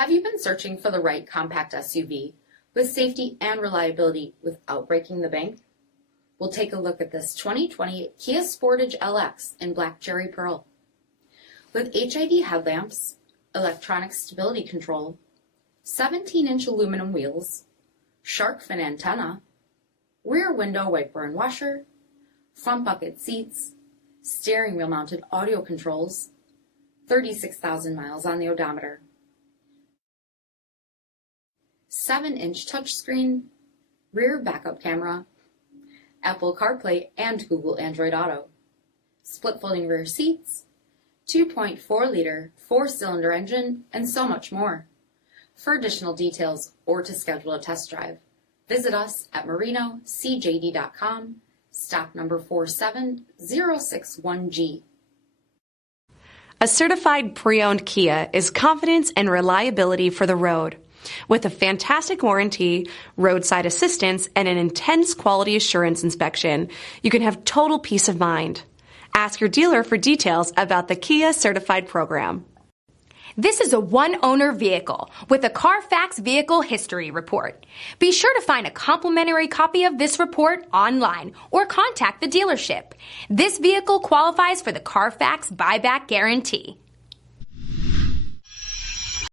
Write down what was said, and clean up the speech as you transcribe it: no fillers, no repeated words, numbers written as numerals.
Have you been searching for the right compact SUV with safety and reliability without breaking the bank? We'll take a look at this 2020 Kia Sportage LX in black cherry pearl. With HID headlamps, electronic stability control, 17-inch aluminum wheels, shark fin antenna, rear window wiper and washer, front bucket seats, steering wheel mounted audio controls, 36,000 miles on the odometer, 7-inch touchscreen, rear backup camera, Apple CarPlay and Google Android Auto, split folding rear seats, 2.4-liter 4-cylinder engine, and so much more. For additional details or to schedule a test drive, visit us at MarinoCJD.com, stock number 47061G. A certified pre-owned Kia is confidence and reliability for the road. With a fantastic warranty, roadside assistance, and an intense quality assurance inspection, you can have total peace of mind. Ask your dealer for details about the Kia Certified program. This is a one-owner vehicle with a CARFAX Vehicle History Report. Be sure to find a complimentary copy of this report online or contact the dealership. This vehicle qualifies for the CARFAX Buyback Guarantee.